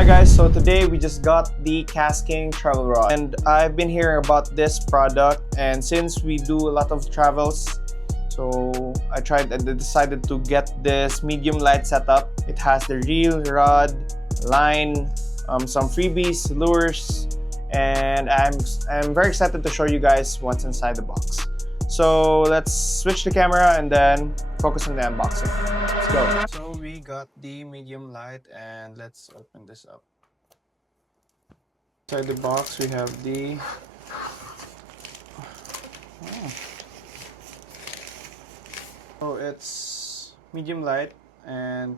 Hi guys, so today we just got the Kastking travel rod and I've been hearing about this product, and since we do a lot of travels, so I decided to get this medium light setup. It has the reel, rod, line, some freebies, lures, and I'm very excited to show you guys what's inside the box. So let's switch the camera and then focus on the unboxing. Let's go. So we got the medium light and let's open this up. Inside the box we have the oh, it's medium light and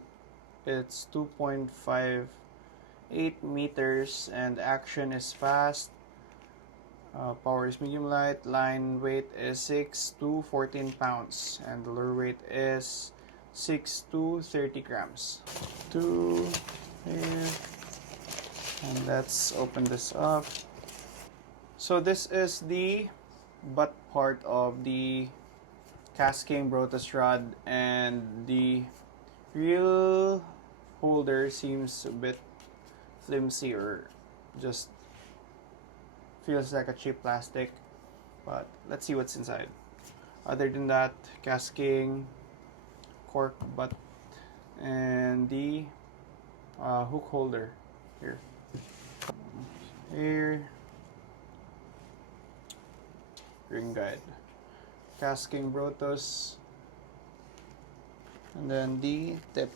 it's 2.58 meters and action is fast. Power is medium light, line weight is 6 to 14 pounds, and the lure weight is 6 to 30 grams. Two here, and let's open this up. So this is the butt part of the Kastking Brutus rod, and the reel holder seems a bit flimsy or just feels like a cheap plastic, but let's see what's inside. Other than that, Kastking cork butt and the hook holder here, ring guide, Kastking Brutus, and then the tip.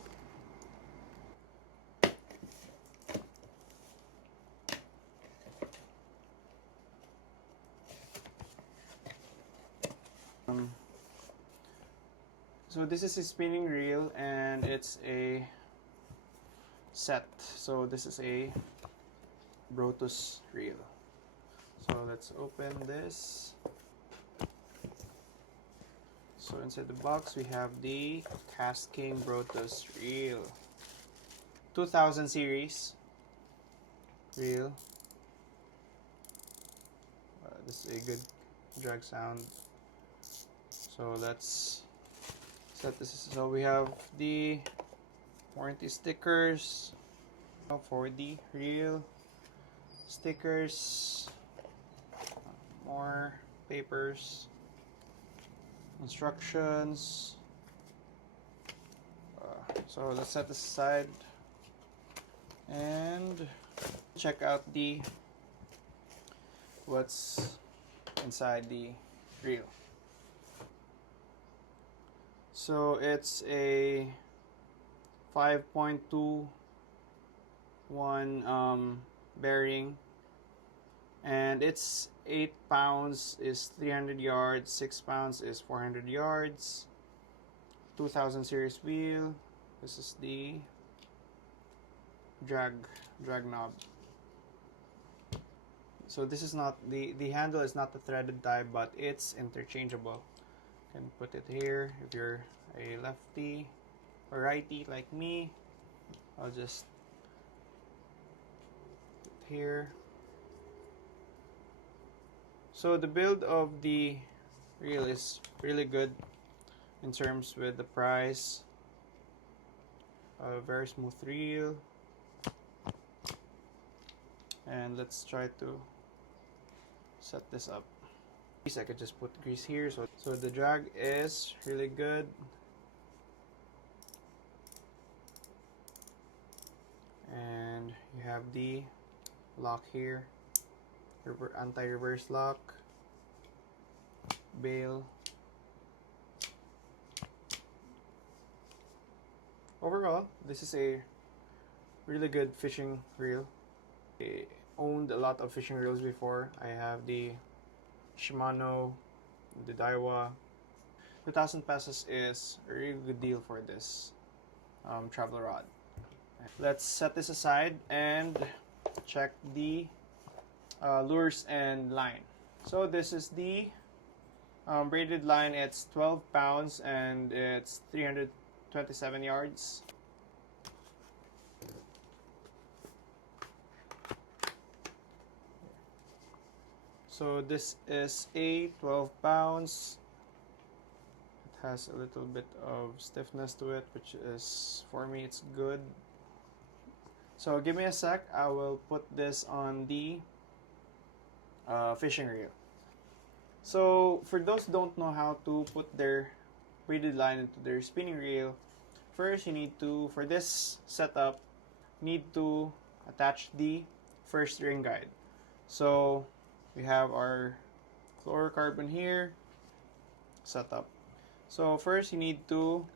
So this is a spinning reel and it's a set. So this is a Brutus reel. So let's open this. So inside the box we have the Kastking Brutus reel, 2000 series reel. This is a good drag sound. So let's set this. So we have the warranty stickers for the reel, stickers, more papers, instructions. So let's set this aside and check out the what's inside the reel. So it's a 5.21 bearing, and it's 8 pounds is 300 yards, 6 pounds is 400 yards, 2000 series wheel. This is the drag knob. So this is not the handle is not the threaded type, but it's interchangeable. You can put it here if you're a lefty or righty like me. I'll just put it here. So the build of the reel is really good in terms with the price. A very smooth reel, and let's try to set this up. I could just put grease here, so the drag is really good, and you have the lock here, anti-reverse lock, bail. Overall, this is a really good fishing reel. I owned a lot of fishing reels before. I have the Shimano, the Daiwa. 2,000 pesos is a really good deal for this travel rod. Let's set this aside and check the lures and line. So this is the braided line. It's 12 pounds and it's 327 yards. So this is a 12 pounds. It has a little bit of stiffness to it, which is, for me, it's good. So give me a sec, I will put this on the fishing reel. So for those who don't know how to put their braided line into their spinning reel, first you need to, for this setup, need to attach the first ring guide. So we have our fluorocarbon here set up. So first you need to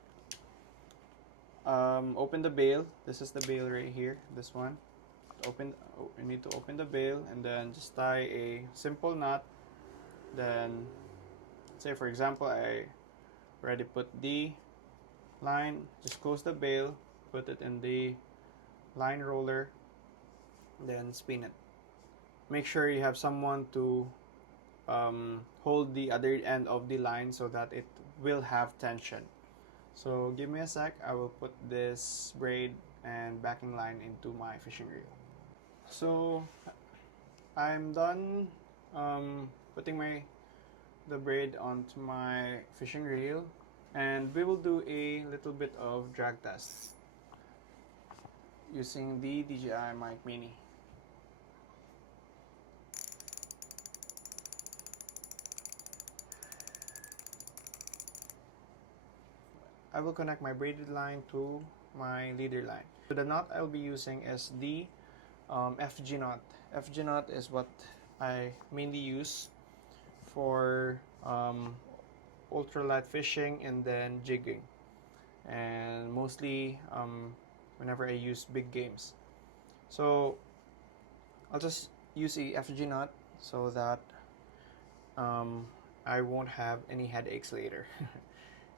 open the bail. This is the bail right here, this one. You need to open the bail and then just tie a simple knot. Then say for example I already put the line, just close the bail, put it in the line roller, then spin it. Make sure you have someone to hold the other end of the line so that it will have tension. So give me a sec, I will put this braid and backing line into my fishing reel. So I'm done putting the braid onto my fishing reel, and we will do a little bit of drag test using the DJI Mic Mini. I will connect my braided line to my leader line. So the knot I'll be using is the FG knot. FG knot is what I mainly use for ultralight fishing and then jigging, and mostly whenever I use big games. So I'll just use a FG knot so that I won't have any headaches later.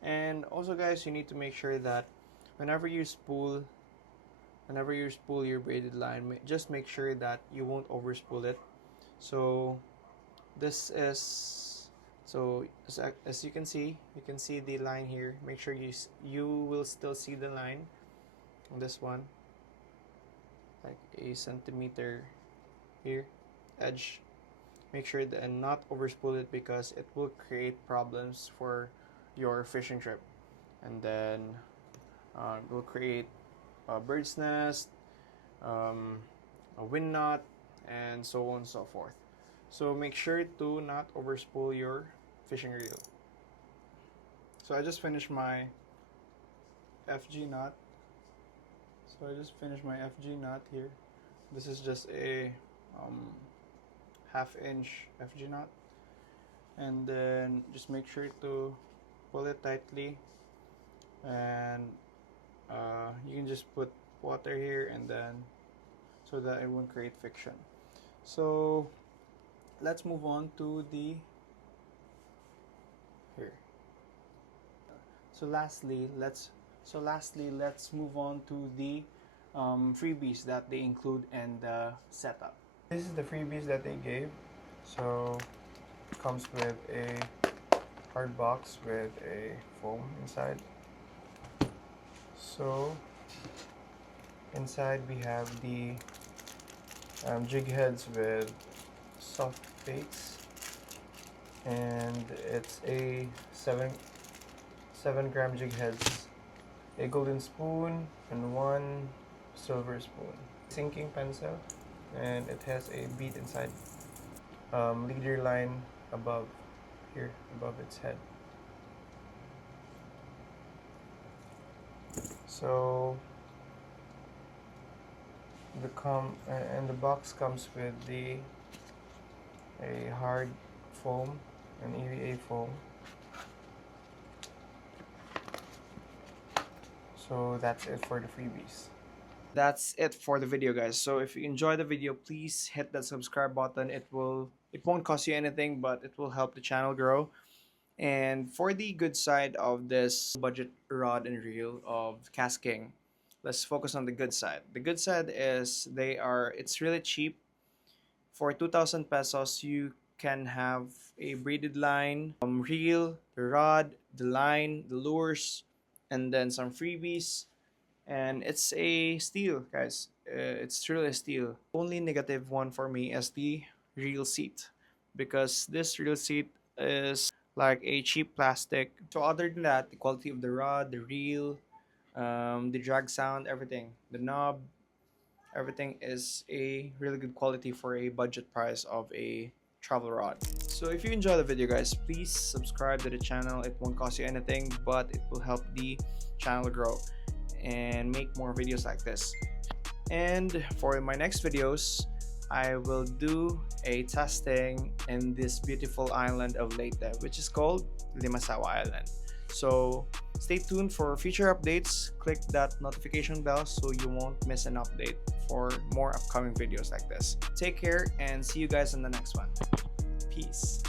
And also guys, you need to make sure that whenever you spool your braided line, just make sure that you won't overspool it. So this is, so as you can see the line here. Make sure you will still see the line on this one, like a centimeter here edge. Make sure that and not overspool it because it will create problems for your fishing trip, and then it will create a bird's nest, a wind knot, and so on and so forth. So make sure to not overspool your fishing reel. So I just finished my FG knot. Here. This is just a half-inch FG knot, and then just make sure to pull it tightly, and you can just put water here and then so that it won't create friction. So let's move on to the here. So lastly, let's move on to the freebies that they include in the setup. This is the freebies that they gave. So it comes with a hard box with a foam inside. So inside we have the jig heads with soft baits, and it's a 7-gram jig heads, a golden spoon, and 1 silver spoon. Sinking pencil, and it has a bead inside. Leader line above here, above its head. So the box comes with a hard foam, an EVA foam. So that's it for the freebies. That's it for the video, guys. So if you enjoyed the video, please hit that subscribe button. It won't cost you anything, but it will help the channel grow. And for the good side of this budget rod and reel of Kastking, let's focus on the good side. The good side is it's really cheap. For 2,000 pesos, you can have a braided line, reel, the rod, the line, the lures, and then some freebies. And it's a steal, guys. It's truly a steal. Only negative one for me is the reel seat, because this reel seat is like a cheap plastic. So other than that, the quality of the rod, the reel, the drag sound, everything, the knob, Everything is a really good quality for a budget price of a travel rod. So if you enjoy the video, guys, please subscribe to the channel. It won't cost you anything, but it will help the channel grow and make more videos like this. And for my next videos, I will do a testing in this beautiful island of Leyte, which is called Limasawa Island. So stay tuned for future updates. Click that notification bell so you won't miss an update for more upcoming videos like this. Take care and see you guys in the next one. Peace.